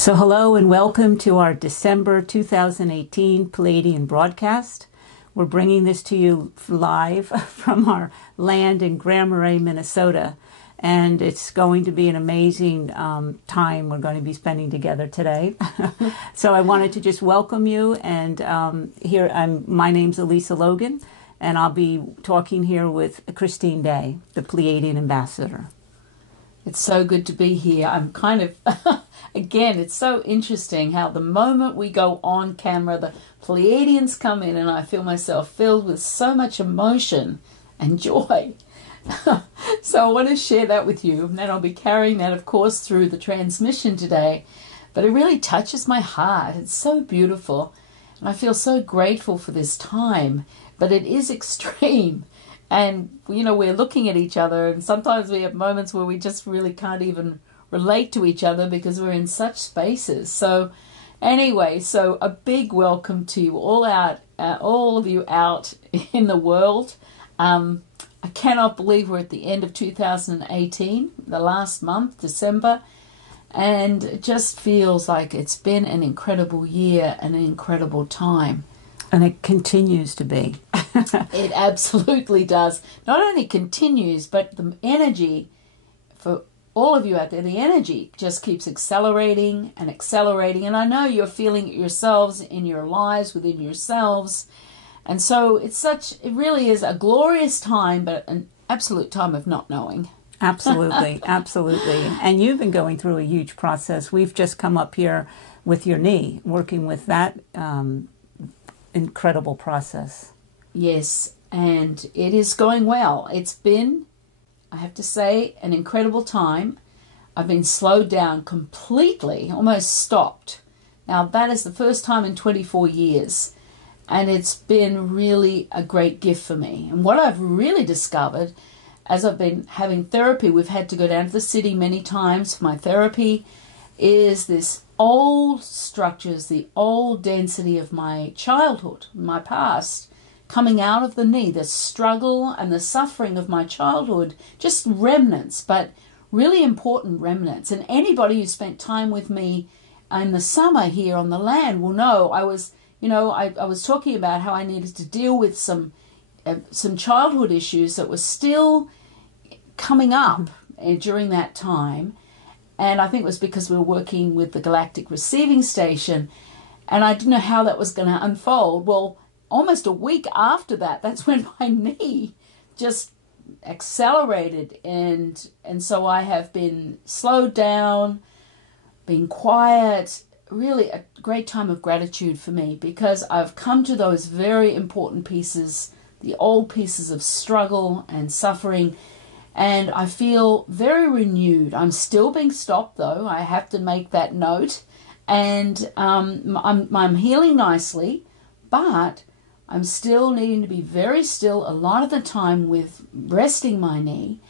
So hello and welcome to our December 2018 Pleiadian broadcast. We're bringing this to you live from our land in Grand Marais, Minnesota. And it's going to be an amazing time we're going to be spending together today. So I wanted to just welcome you. And my name's Elisa Logan, and I'll be talking here with Christine Day, the Pleiadian ambassador. It's so good to be here. I'm kind of, again, it's so interesting how the moment we go on camera, the Pleiadians come in and I feel myself filled with so much emotion and joy. So I want to share that with you. And then I'll be carrying that, of course, through the transmission today. But it really touches my heart. It's so beautiful. And I feel so grateful for this time. But it is extreme. And, you know, we're looking at each other, and sometimes we have moments where we just really can't even relate to each other because we're in such spaces. So anyway, so a big welcome to you all all of you out in the world. I cannot believe we're at the end of 2018, the last month, December, and it just feels like it's been an incredible year and an incredible time. And it continues to be. It absolutely does. Not only continues, but the energy, for all of you out there, the energy just keeps accelerating and accelerating. And I know you're feeling it yourselves in your lives, within yourselves. And so it really is a glorious time, but an absolute time of not knowing. Absolutely, absolutely. And you've been going through a huge process. We've just come up here with your knee, working with that incredible process. Yes, and it is going well. It's been, I have to say, an incredible time. I've been slowed down completely, almost stopped. Now, that is the first time in 24 years, and it's been really a great gift for me. And what I've really discovered, as I've been having therapy, we've had to go down to the city many times for my therapy, is this old structures, the old density of my childhood, my past, coming out of the knee, the struggle and the suffering of my childhood, just remnants, but really important remnants. And anybody who spent time with me in the summer here on the land will know I was talking about how I needed to deal with some childhood issues that were still coming up during that time. And I think it was because we were working with the Galactic Receiving Station, and I didn't know how that was going to unfold. Well, almost a week after that, that's when my knee just accelerated, and so I have been slowed down, been quiet, really a great time of gratitude for me, because I've come to those very important pieces, the old pieces of struggle and suffering, and I feel very renewed. I'm still being stopped, though. I have to make that note, and I'm healing nicely, but I'm still needing to be very still a lot of the time with resting my knee.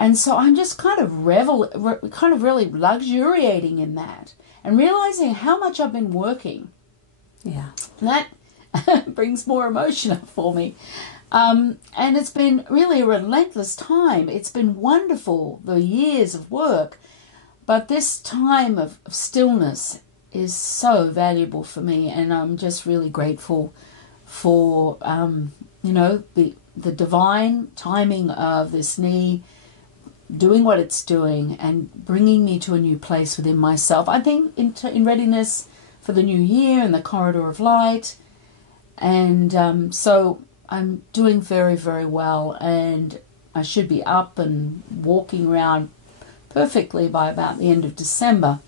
And so I'm just kind of really luxuriating in that and realizing how much I've been working. Yeah. And that brings more emotion up for me. And it's been really a relentless time. It's been wonderful, the years of work. But this time of stillness is so valuable for me. And I'm just really grateful for the divine timing of this knee doing what it's doing and bringing me to a new place within myself. I think in readiness for the new year and the corridor of light, and so I'm doing very, very well, and I should be up and walking around perfectly by about the end of December.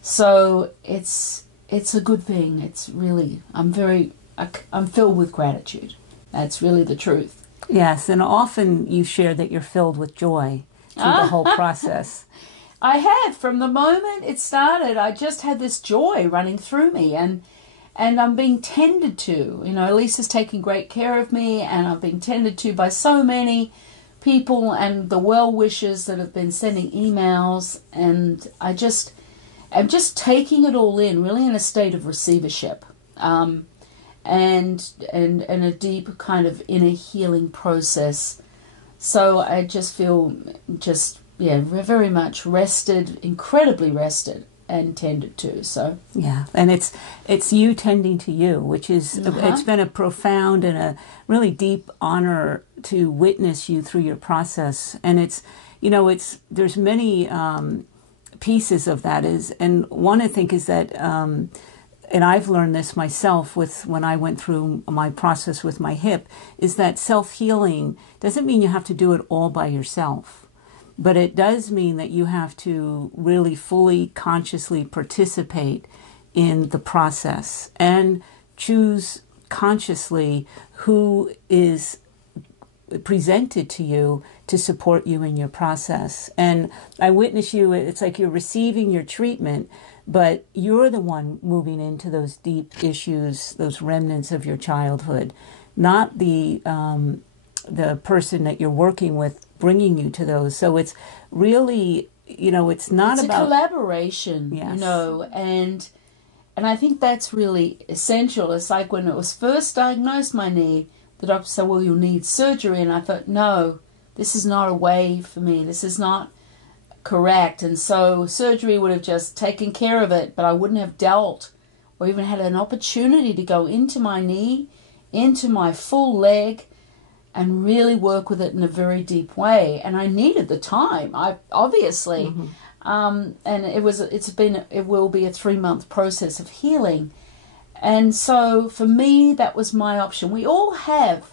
So it's a good thing. It's really I'm filled with gratitude. That's really the truth. Yes, and often you share that you're filled with joy through the whole process. I have. From the moment it started, I just had this joy running through me, and I'm being tended to. You know, Lisa's taking great care of me, and I'm being tended to by so many people and the well-wishers that have been sending emails, and I'm just taking it all in, really in a state of receivership. And a deep kind of inner healing process. So I just feel very much rested, incredibly rested, and tended to. So yeah, and it's you tending to you, which is it's been a profound and a really deep honor to witness you through your process. And it's there's many pieces of that and one I think is that and I've learned this myself when I went through my process with my hip, is that self-healing doesn't mean you have to do it all by yourself. But it does mean that you have to really fully consciously participate in the process and choose consciously who is presented to you to support you in your process. And I witness you, it's like you're receiving your treatment, but you're the one moving into those deep issues, those remnants of your childhood, not the person that you're working with bringing you to those. So it's really, it's not it's about... a collaboration, Yes. And I think that's really essential. It's like when it was first diagnosed, my knee, the doctor said, well, you'll need surgery. And I thought, no, this is not a way for me. This is not correct. And so surgery would have just taken care of it, but I wouldn't have dealt or even had an opportunity to go into my knee, into my full leg, and really work with it in a very deep way. And I needed the time, obviously. And it will be a 3-month process of healing. And so for me, that was my option. We all have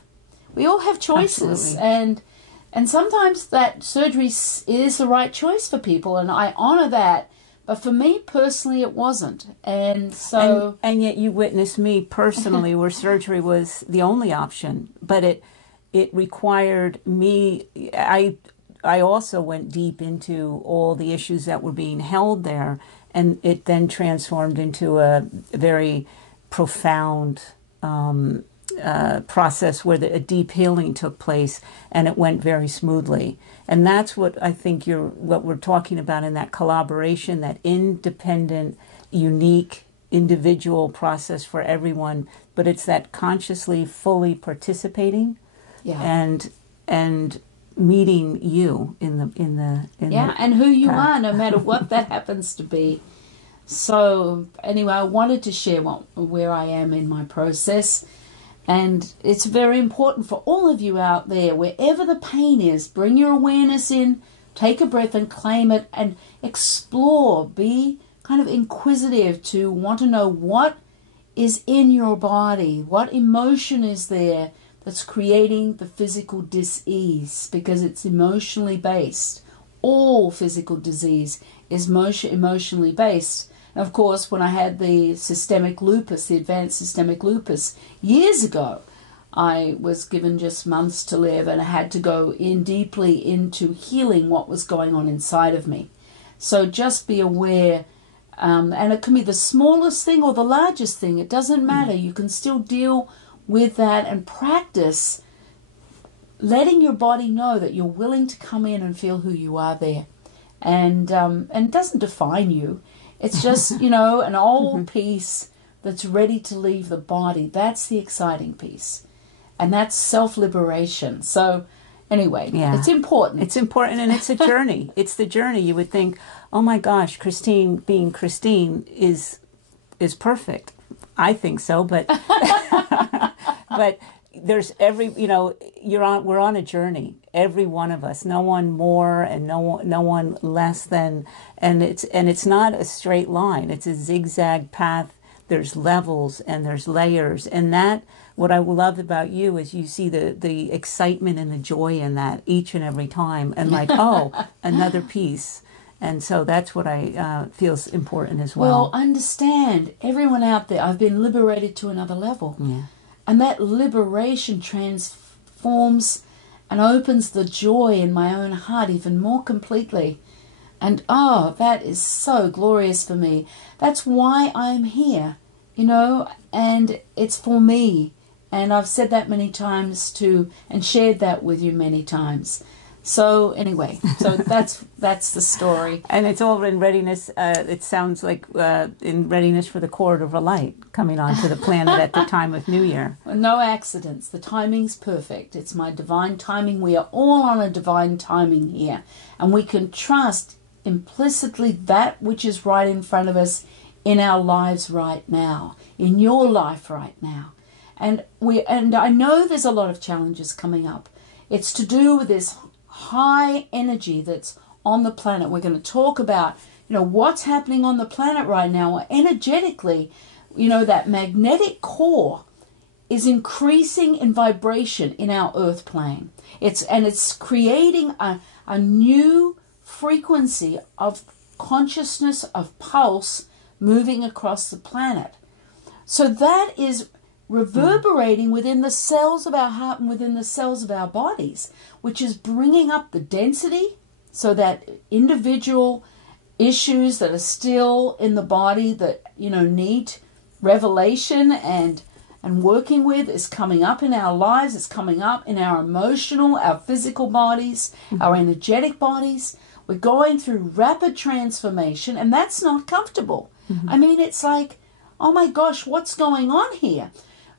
choices. Absolutely. And sometimes that surgery is the right choice for people, and I honor that. But for me personally, it wasn't. And so... And yet you witnessed me personally where surgery was the only option. But it required me... I also went deep into all the issues that were being held there. And it then transformed into a very profound process where a deep healing took place, and it went very smoothly. And that's what I think what we're talking about in that collaboration, that independent, unique, individual process for everyone. But it's that consciously, fully participating, and meeting you and who you are, no matter what that happens to be. So anyway, I wanted to share where I am in my process. And it's very important for all of you out there, wherever the pain is, bring your awareness in, take a breath and claim it, and explore. Be kind of inquisitive to want to know what is in your body, what emotion is there that's creating the physical dis-ease, because it's emotionally based. All physical disease is emotionally based. And of course, when I had the systemic lupus, the advanced systemic lupus, years ago, I was given just months to live, and I had to go in deeply into healing what was going on inside of me. So just be aware, and it can be the smallest thing or the largest thing. It doesn't matter. You can still deal with that and practice letting your body know that you're willing to come in and feel who you are there. And it doesn't define you. It's just, an old piece that's ready to leave the body. That's the exciting piece. And that's self-liberation. So anyway, it's important. It's important, and it's a journey. It's the journey. You would think, oh my gosh, Christine being Christine is perfect. I think so, but but there's we're on a journey, every one of us, no one more and no one less than, and it's not a straight line. It's a zigzag path. There's levels and there's layers, and that, what I love about you is you see the excitement and the joy in that each and every time, and like, oh, another piece. And so that's what I feels important as well. Well, understand, everyone out there, I've been liberated to another level. Yeah. And that liberation transforms and opens the joy in my own heart even more completely. And that is so glorious for me. That's why I'm here, and it's for me. And I've said that many times too, and shared that with you many times. So anyway, that's the story. And it's all in readiness. It sounds like in readiness for the corridor of light coming onto the planet at the time of New Year. No accidents. The timing's perfect. It's my divine timing. We are all on a divine timing here. And we can trust implicitly that which is right in front of us in our lives right now, in your life right now. And I know there's a lot of challenges coming up. It's to do with this high energy that's on the planet. We're going to talk about, what's happening on the planet right now energetically. That magnetic core is increasing in vibration in our earth plane. It's creating a new frequency of consciousness, of pulse moving across the planet. So that is reverberating within the cells of our heart and within the cells of our bodies, which is bringing up the density so that individual issues that are still in the body that, need revelation and working with is coming up in our lives. It's coming up in our emotional, our physical bodies, our energetic bodies. We're going through rapid transformation, and that's not comfortable. I mean, it's like, oh my gosh, what's going on here?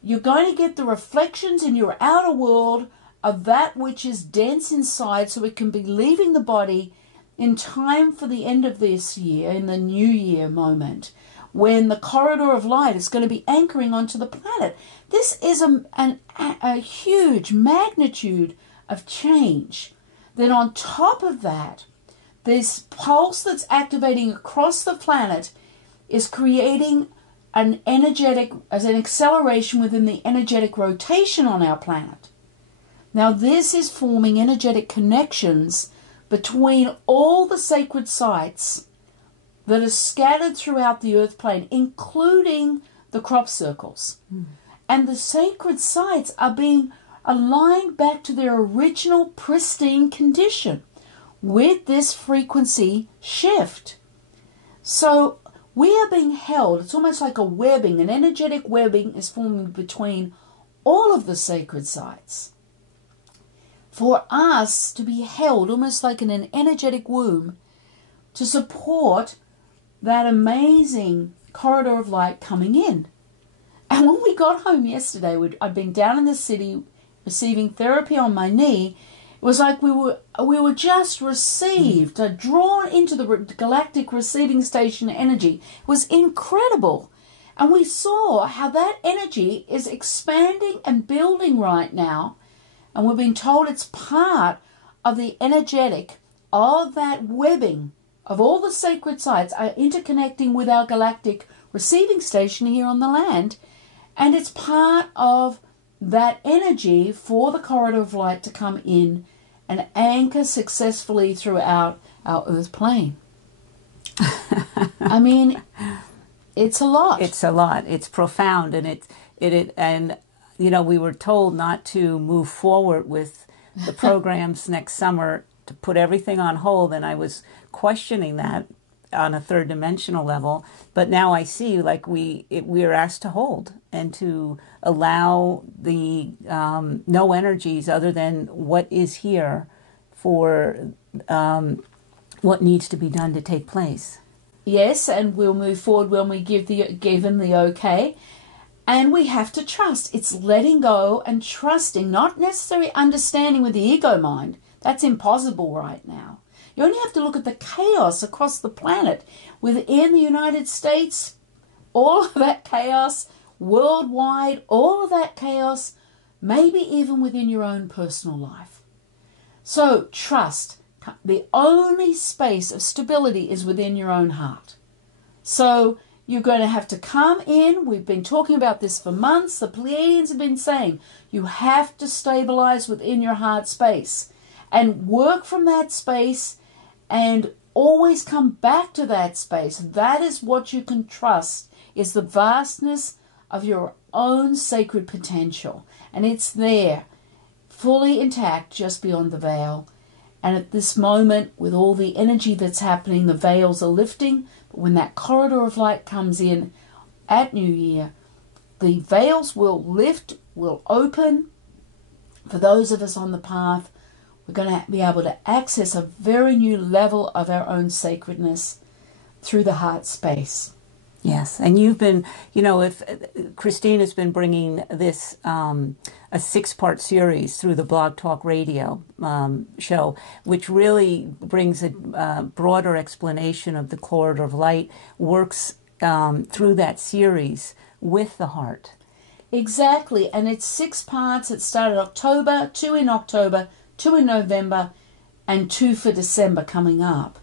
You're going to get the reflections in your outer world of that which is dense inside, so it can be leaving the body in time for the end of this year, in the new year moment, when the corridor of light is going to be anchoring onto the planet. This is a huge magnitude of change. Then on top of that, this pulse that's activating across the planet is creating an acceleration within the energetic rotation on our planet. Now this is forming energetic connections between all the sacred sites that are scattered throughout the earth plane, including the crop circles. And the sacred sites are being aligned back to their original pristine condition with this frequency shift. So we are being held, it's almost like a webbing, an energetic webbing is forming between all of the sacred sites. For us to be held almost like in an energetic womb to support that amazing corridor of light coming in. And when we got home yesterday, I'd been down in the city receiving therapy on my knee. It was like we were just received, drawn into the galactic receiving station energy. It was incredible. And we saw how that energy is expanding and building right now. And we're being told it's part of the energetic of that webbing of all the sacred sites are interconnecting with our galactic receiving station here on the land. And it's part of that energy for the corridor of light to come in and anchor successfully throughout our earth plane. I mean, it's a lot. It's a lot. It's profound, and we were told not to move forward with the programs next summer, to put everything on hold, and I was questioning that on a third dimensional level. But now I see, like, we are asked to hold and to allow the no energies other than what is here for what needs to be done to take place. Yes, and we'll move forward when we give them the okay. And we have to trust. It's letting go and trusting, not necessarily understanding with the ego mind. That's impossible right now. You only have to look at the chaos across the planet. Within the United States, all of that chaos, worldwide, all of that chaos, maybe even within your own personal life. So trust. The only space of stability is within your own heart. So you're going to have to come in. We've been talking about this for months. The Pleiadians have been saying you have to stabilize within your heart space and work from that space and always come back to that space. That is what you can trust, is the vastness of your own sacred potential. And it's there, fully intact, just beyond the veil. And at this moment, with all the energy that's happening, the veils are lifting. But when that corridor of light comes in at New Year, the veils will lift, will open. For those of us on the path, we're going to be able to access a very new level of our own sacredness through the heart space. Yes, and you've been, if Christine has been bringing this a 6-part series through the Blog Talk Radio show, which really brings a broader explanation of the corridor of light, works through that series with the heart. Exactly, and it's 6 parts. It started October, 2 in October, 2 in November, and 2 for December coming up.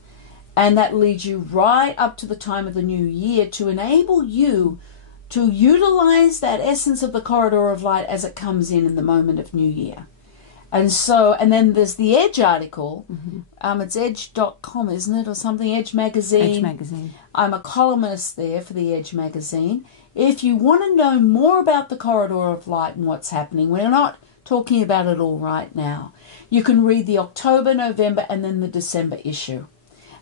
And that leads you right up to the time of the new year to enable you to utilize that essence of the corridor of light as it comes in the moment of new year. And then there's the Edge article. It's edge.com, isn't it, or something? Edge Magazine. Edge Magazine. I'm a columnist there for the Edge Magazine. If you want to know more about the corridor of light and what's happening, we're not talking about it all right now. You can read the October, November, and then the December issue.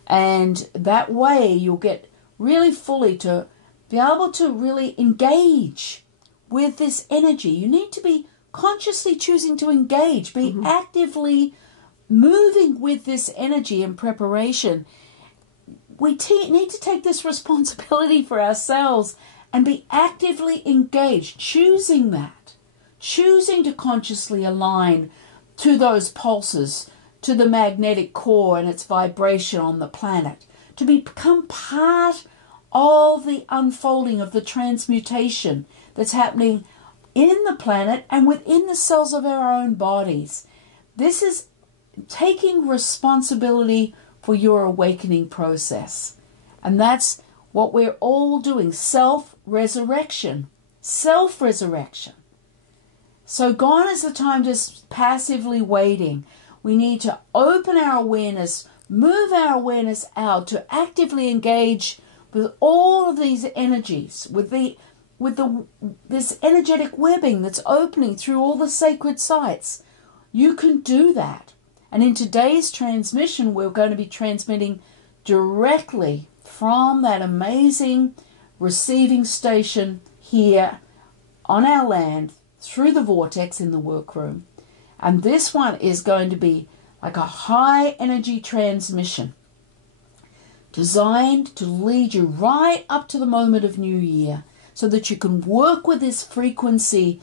And that way you'll get really fully to be able to really engage with this energy. You need to be consciously choosing to engage, be actively moving with this energy in preparation. We need to take this responsibility for ourselves and be actively engaged, choosing to consciously align to those pulses, to the magnetic core and its vibration on the planet, to become part of the unfolding of the transmutation that's happening in the planet and within the cells of our own bodies. This is taking responsibility for your awakening process. And that's what we're all doing, self-resurrection. Self-resurrection. So gone is the time just passively waiting. We need to open our awareness, move our awareness out to actively engage with all of these energies, with this energetic webbing that's opening through all the sacred sites. You can do that. And in today's transmission, we're going to be transmitting directly from that amazing receiving station here on our land through the vortex in the workroom. And this one is going to be like a high energy transmission designed to lead you right up to the moment of New Year so that you can work with this frequency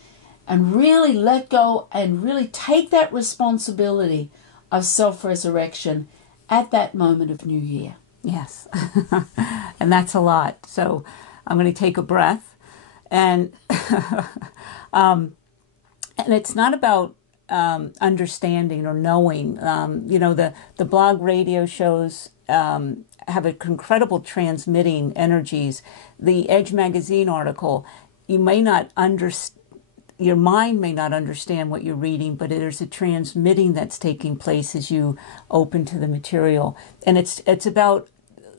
and really let go and really take that responsibility of self-resurrection at that moment of New Year. Yes, and that's a lot. So I'm going to take a breath, and and it's not about understanding or knowing. The blog radio shows have incredible transmitting energies. The Edge Magazine article, you may not understand. Your mind may not understand what you're reading, but there's a transmitting that's taking place as you open to the material. And it's about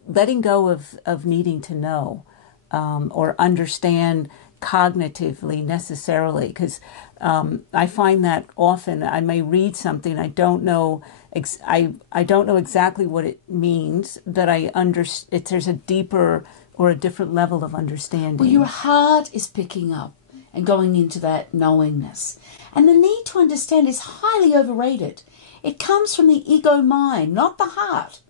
letting go of needing to know or understand cognitively necessarily. Because I find that often I may read something, I don't know exactly what it means, but there's a deeper or a different level of understanding. Well, your heart is picking up and going into that knowingness. And the need to understand is highly overrated. It comes from the ego mind, not the heart.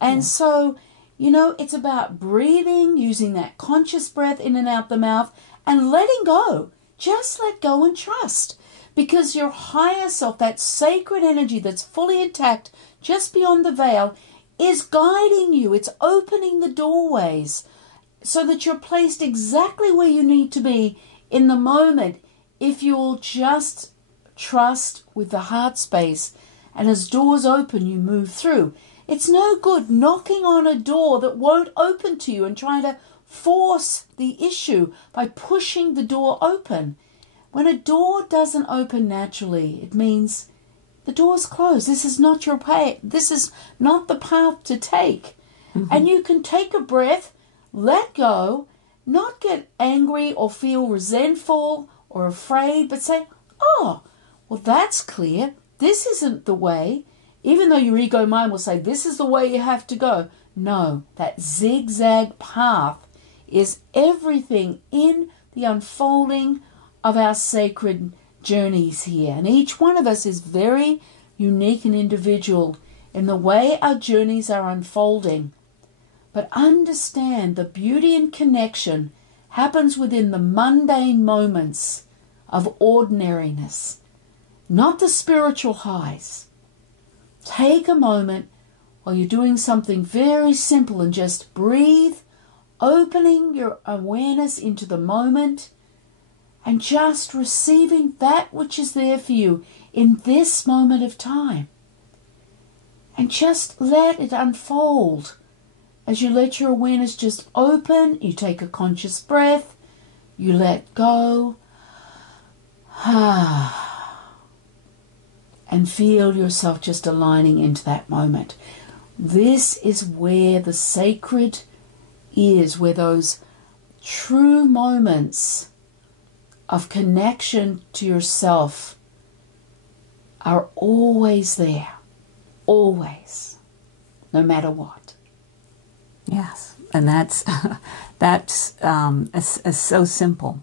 And so, it's about breathing, using that conscious breath in and out the mouth, and letting go. Just let go and trust. Because your higher self, that sacred energy that's fully intact, just beyond the veil, is guiding you. It's opening the doorways so that you're placed exactly where you need to be in the moment, if you'll just trust with the heart space, and as doors open, you move through. It's no good knocking on a door that won't open to you and trying to force the issue by pushing the door open. When a door doesn't open naturally, it means the door's closed. This is not your path. This is not the path to take. And you can take a breath, let go, not get angry or feel resentful or afraid, but say, oh, well, that's clear. This isn't the way. Even though your ego mind will say, this is the way you have to go. No, that zigzag path is everything in the unfolding of our sacred journeys here. And each one of us is very unique and individual in the way our journeys are unfolding. But understand the beauty and connection happens within the mundane moments of ordinariness, not the spiritual highs. Take a moment while you're doing something very simple and just breathe, opening your awareness into the moment and just receiving that which is there for you in this moment of time. And just let it unfold. As you let your awareness just open, you take a conscious breath, you let go, and feel yourself just aligning into that moment. This is where the sacred is, where those true moments of connection to yourself are always there, always, no matter what. Yes, and that's so simple,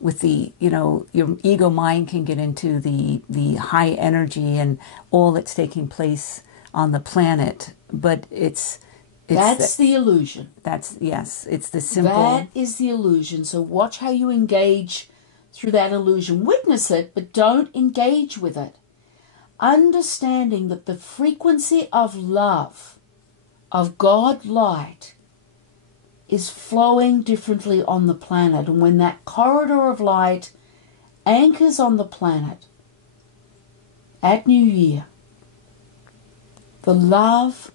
with the, your ego mind can get into the high energy and all that's taking place on the planet, but it's that's the illusion. It's the simple. That is the illusion. So watch how you engage through that illusion. Witness it, but don't engage with it. Understanding that the frequency of love, of God light, is flowing differently on the planet. And when that corridor of light anchors on the planet at New Year, the love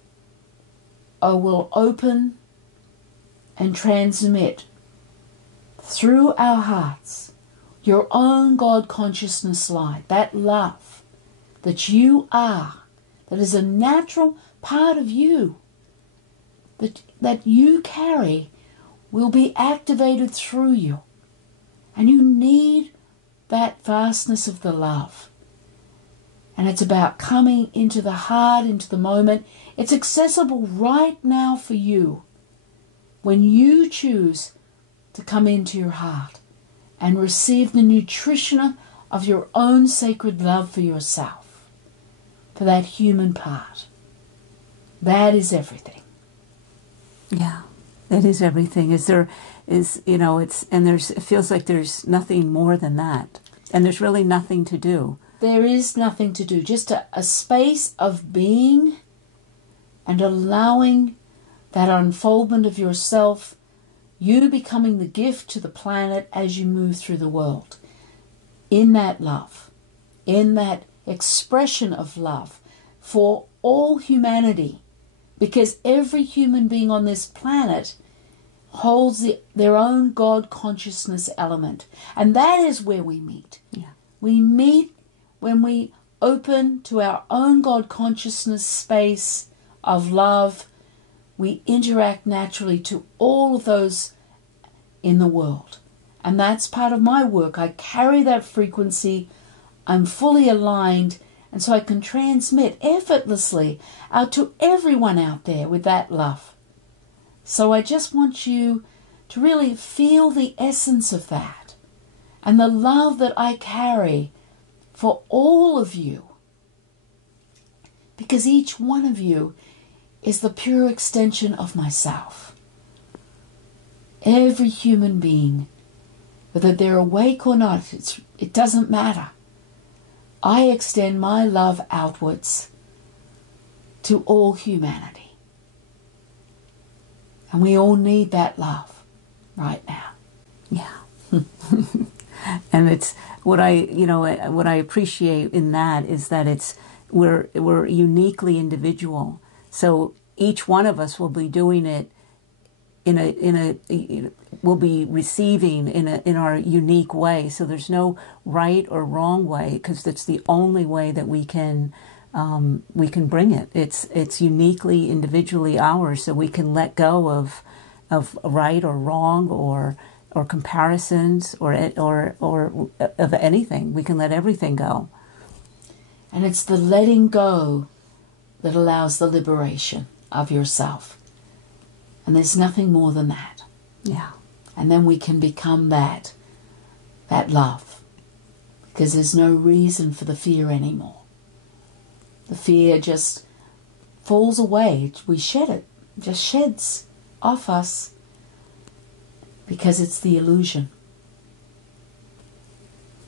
will open and transmit through our hearts your own God consciousness light, that love that you are, that is a natural part of you, that you carry, will be activated through you. And you need that vastness of the love. And it's about coming into the heart, into the moment. It's accessible right now for you when you choose to come into your heart and receive the nutrition of your own sacred love for yourself, for that human part. That is everything. Yeah, that is everything. It feels like there's nothing more than that. And there's really nothing to do. There is nothing to do. Just a space of being and allowing that unfoldment of yourself, you becoming the gift to the planet as you move through the world. In that love, in that expression of love for all humanity. Because every human being on this planet holds their own God consciousness element. And that is where we meet. Yeah. We meet when we open to our own God consciousness space of love. We interact naturally to all of those in the world. And that's part of my work. I carry that frequency. I'm fully aligned. And so I can transmit effortlessly out to everyone out there with that love. So I just want you to really feel the essence of that and the love that I carry for all of you. Because each one of you is the pure extension of myself. Every human being, whether they're awake or not, it doesn't matter. I extend my love outwards to all humanity. And we all need that love right now. Yeah. And it's what I appreciate in that is that we're uniquely individual. So each one of us will be doing it we'll be receiving in our unique way. So there's no right or wrong way, because that's the only way that we can bring it. It's uniquely, individually ours. So we can let go of right or wrong or comparisons or of anything. We can let everything go. And it's the letting go that allows the liberation of yourself. And there's nothing more than that. Yeah. And then we can become that love. Because there's no reason for the fear anymore. The fear just falls away. We shed it. It just sheds off us because it's the illusion.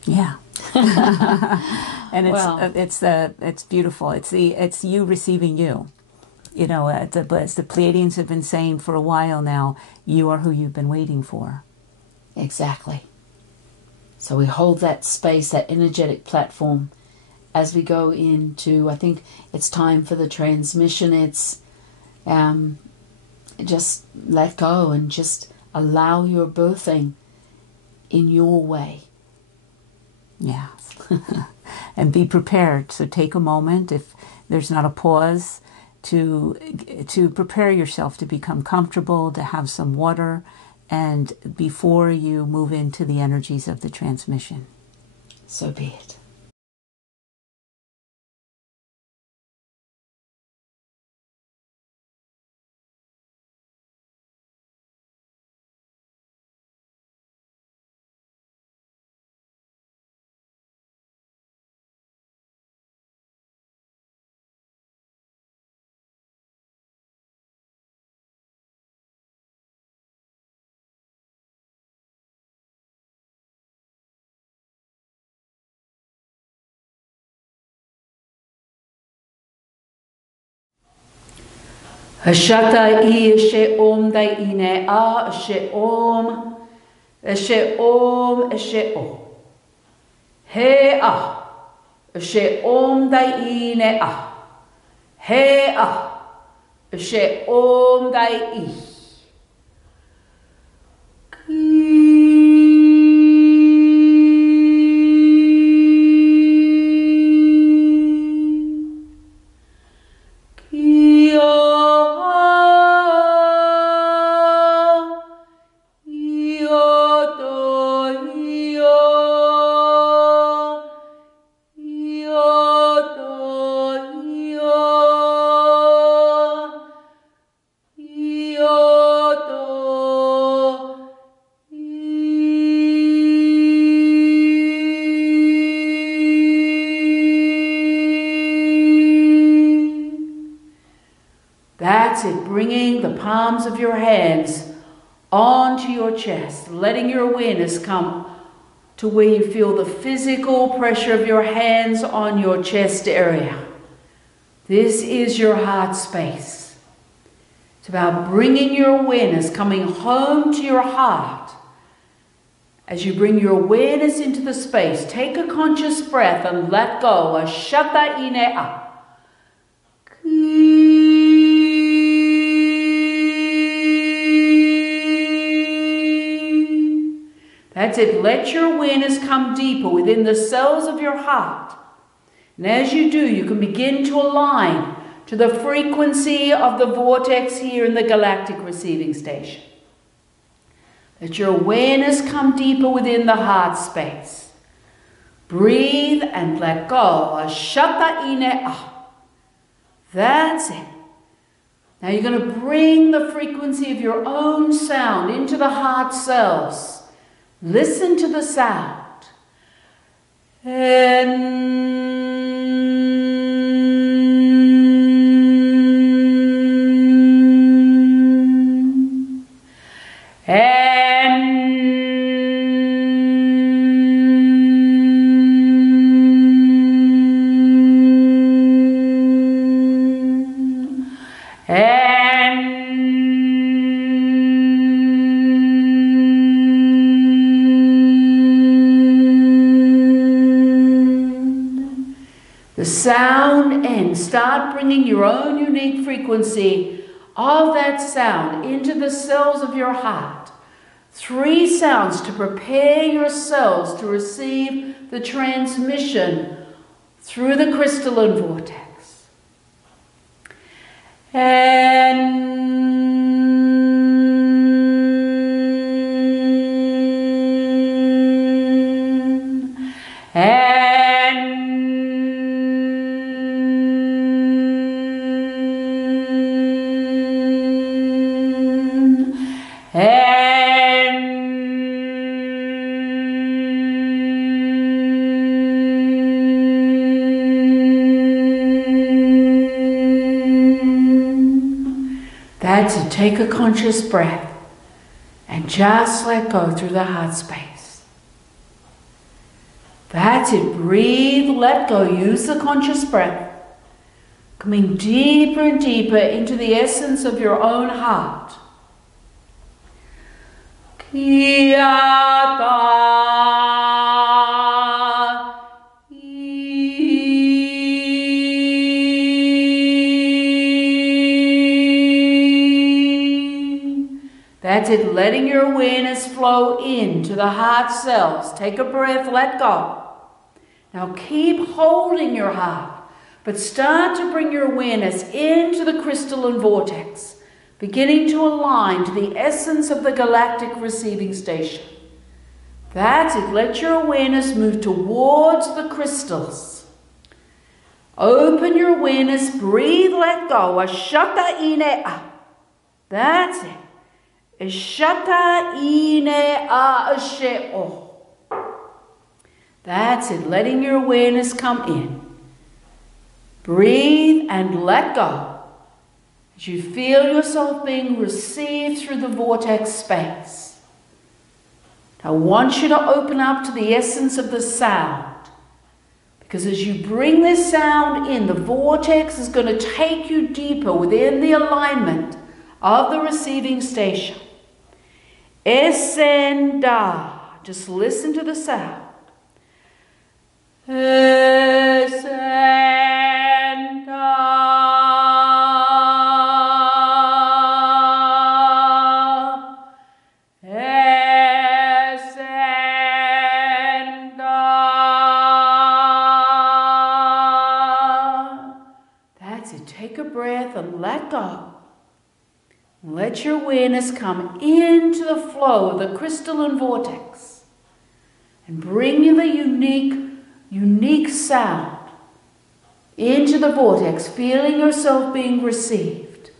Yeah. And it's beautiful. It's you receiving you. You know, as the Pleiadians have been saying for a while now, you are who you've been waiting for. Exactly. So we hold that space, that energetic platform, as we go into, I think it's time for the transmission. It's just let go and just allow your birthing in your way. Yeah. And be prepared. So take a moment, if there's not a pause, to prepare yourself to become comfortable, to have some water, and before you move into the energies of the transmission. So be it. Hashata I she om dai ine a she om she om she o he a she om dai ine a he a she om dai I That's it, bringing the palms of your hands onto your chest, letting your awareness come to where you feel the physical pressure of your hands on your chest area. This is your heart space. It's about bringing your awareness, coming home to your heart. As you bring your awareness into the space, take a conscious breath and let go. Ashata ine a. That's it. Let your awareness come deeper within the cells of your heart. And as you do, you can begin to align to the frequency of the vortex here in the galactic receiving station. Let your awareness come deeper within the heart space. Breathe and let go. Ashata ine a. That's it. Now you're going to bring the frequency of your own sound into the heart cells. Listen to the sound. The sound and start bringing your own unique frequency of that sound into the cells of your heart. 3 sounds to prepare your cells to receive the transmission through the crystalline vortex. That's it. Take a conscious breath and just let go through the heart space. That's it. Breathe, let go. Use the conscious breath. Coming deeper and deeper into the essence of your own heart. That's it, letting your awareness flow into the heart cells. Take a breath, let go. Now keep holding your heart, but start to bring your awareness into the crystalline vortex, beginning to align to the essence of the galactic receiving station. That's it, let your awareness move towards the crystals. Open your awareness, breathe, let go. Ashata ine a. That's it. Ashata ine a ashe o. That's it, letting your awareness come in. Breathe and let go as you feel yourself being received through the vortex space. I want you to open up to the essence of the sound, because as you bring this sound in, the vortex is going to take you deeper within the alignment of the receiving station. Esenda. Just listen to the sound. That's it. Take a breath and let go. Let your awareness come into the flow of the crystalline vortex and bring you the unique sound into the vortex, feeling yourself being received.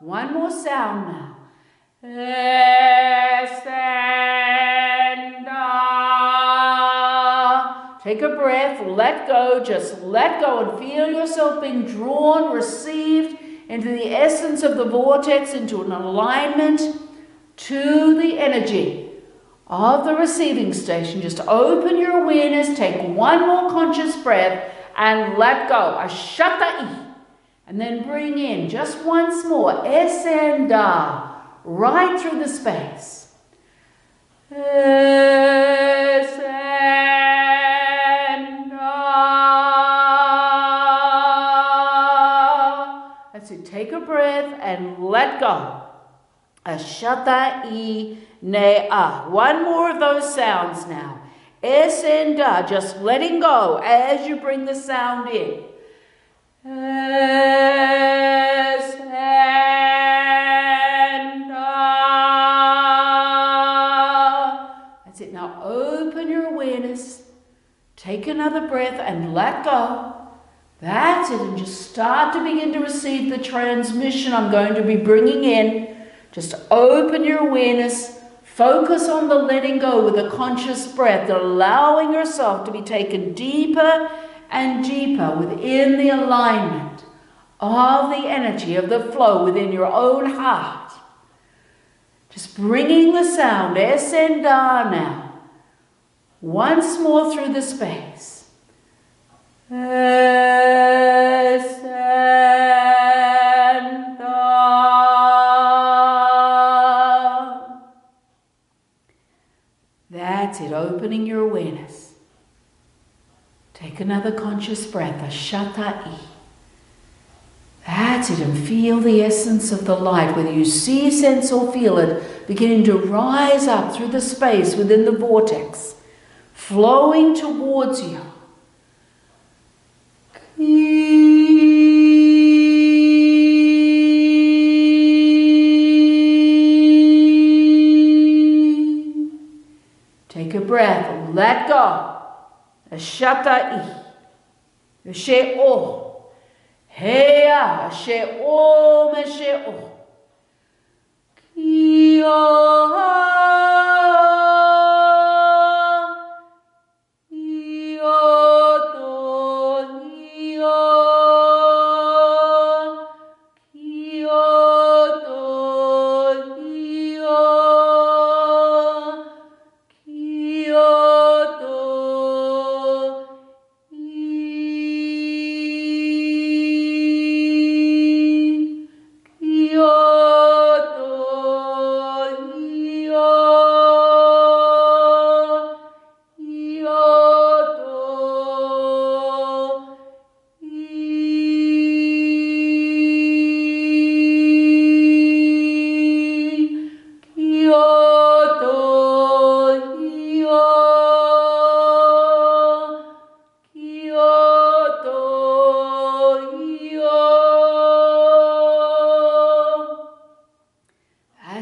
One more sound now. Take a breath, let go, just let go and feel yourself being drawn, received into the essence of the vortex, into an alignment to the energy of the receiving station. Just open your awareness, take one more conscious breath and let go. Ashata-i. And then bring in just once more. Esenda. Right through the space. That's it. Take a breath and let go. Ashata-i ne-a. One more of those sounds now. Esenda. Just letting go as you bring the sound in. That's it. Now open your awareness. Take another breath and let go. That's it. And just start to begin to receive the transmission I'm going to be bringing in. Just open your awareness. Focus on the letting go with a conscious breath, allowing yourself to be taken deeper and deeper within the alignment of the energy of the flow within your own heart. Just bringing the sound, Esenda now, once more through the space. Esenda. That's it, opening your awareness. Take another conscious breath, Ashata-i. That's it, and feel the essence of the light, whether you see, sense, or feel it, beginning to rise up through the space within the vortex, flowing towards you. Take a breath, let go. Ashata-i. Ashe-o. Heya. Ashe-o. Meshe-o. Kia.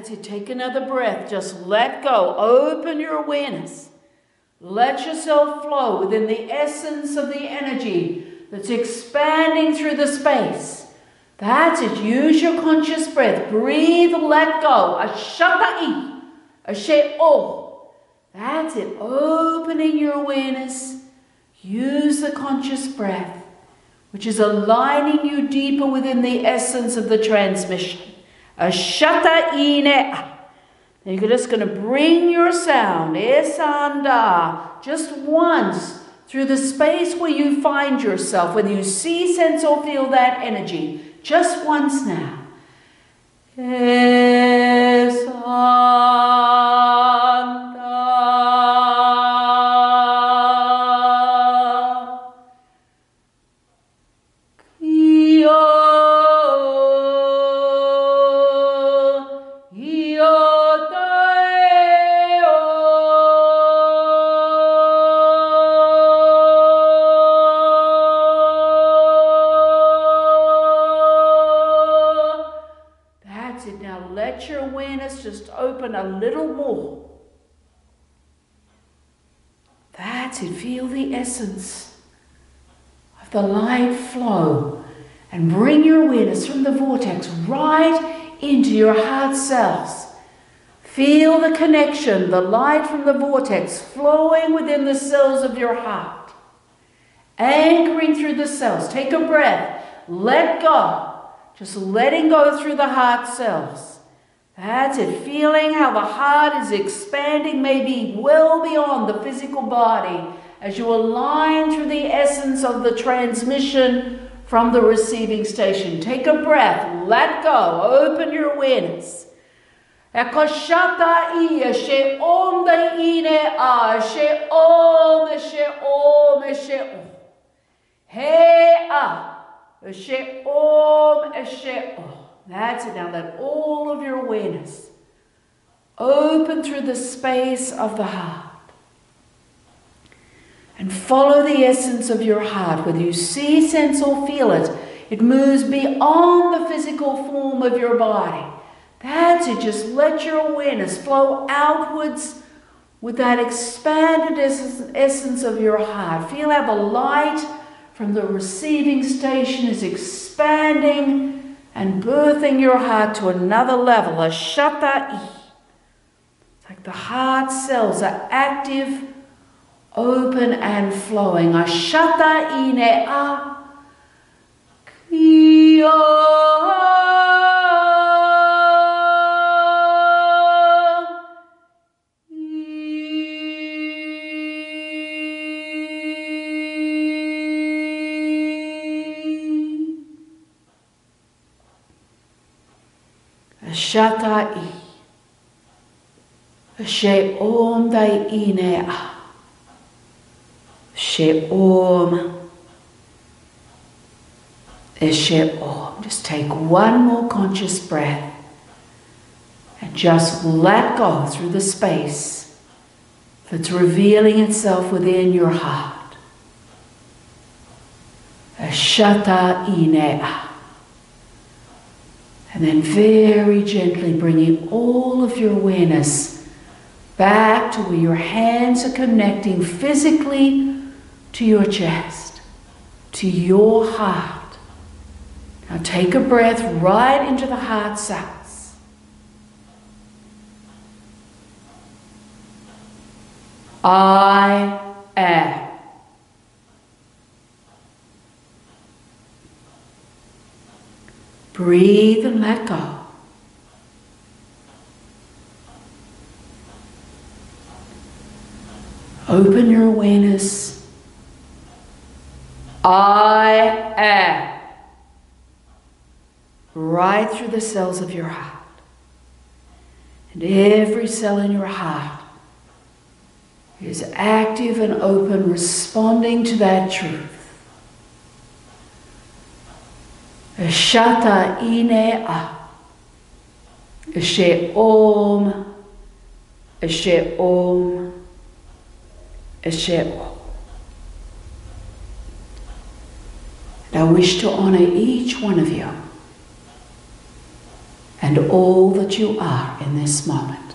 That's it. Take another breath. Just let go. Open your awareness. Let yourself flow within the essence of the energy that's expanding through the space. That's it. Use your conscious breath. Breathe, let go. Ashata'i. Ashe-o. That's it. Opening your awareness. Use the conscious breath, which is aligning you deeper within the essence of the transmission. Ashata'i. You're just going to bring your sound, esanda, just once through the space where you find yourself, whether you see, sense, or feel that energy. Just once now. Open a little more. That's it. Feel the essence of the light flow and bring your awareness from the vortex right into your heart cells. Feel the connection, the light from the vortex flowing within the cells of your heart, anchoring through the cells. Take a breath. Let go. Just letting go through the heart cells. That's it. Feeling how the heart is expanding, maybe well beyond the physical body, as you align through the essence of the transmission from the receiving station. Take a breath. Let go. Open your awareness. Ekoshata-i, she-om da-ine-a, she-om, she-om, she-om. He-a, she-om, she-om. That's it. Now let all of your awareness open through the space of the heart. And follow the essence of your heart. Whether you see, sense, or feel it, it moves beyond the physical form of your body. That's it. Just let your awareness flow outwards with that expanded essence of your heart. Feel how the light from the receiving station is expanding and birthing your heart to another level. Ashata'i. It's like the heart cells are active, open, and flowing. Ashata'i ne'a. Ashata'i. She-om dai-inea. She-om. She-om. Just take one more conscious breath and just let go through the space that's revealing itself within your heart. Ashata'i-nea. And then very gently bringing all of your awareness back to where your hands are connecting physically to your chest, to your heart. Now take a breath right into the heart cells. I am. Breathe and let go. Open your awareness. I am. Right through the cells of your heart. And every cell in your heart is active and open, responding to that truth. Ashata'i-nea. She-om. She-om. She-om. And I wish to honor each one of you and and all that you are in this moment.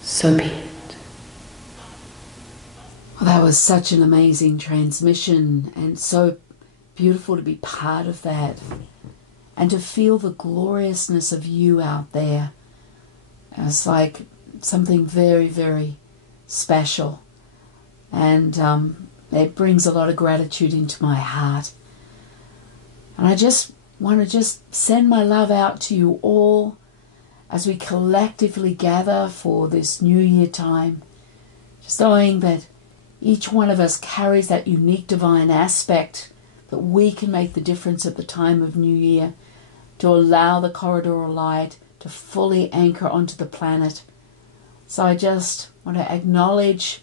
So be it. Well, that was such an amazing transmission, and so beautiful to be part of that and to feel the gloriousness of you out there. It's like something very, very special, and it brings a lot of gratitude into my heart. And I just want to send my love out to you all as we collectively gather for this New Year time, just knowing that each one of us carries that unique divine aspect, that we can make the difference at the time of New Year, to allow the corridor of light to fully anchor onto the planet. So I just want to acknowledge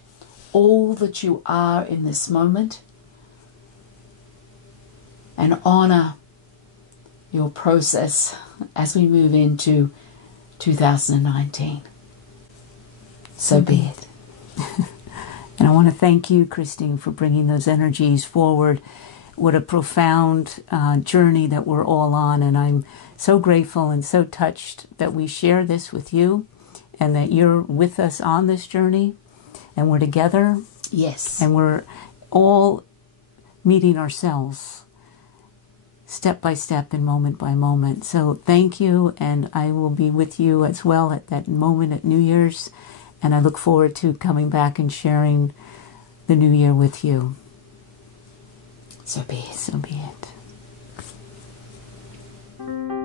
all that you are in this moment and honor your process as we move into 2019. So be it. And I want to thank you, Christine, for bringing those energies forward. What a profound journey that we're all on, and I'm so grateful and so touched that we share this with you and that you're with us on this journey, and we're together. Yes. And we're all meeting ourselves step by step and moment by moment. So thank you, and I will be with you as well at that moment at New Year's, and I look forward to coming back and sharing the New Year with you. So be it. So be it.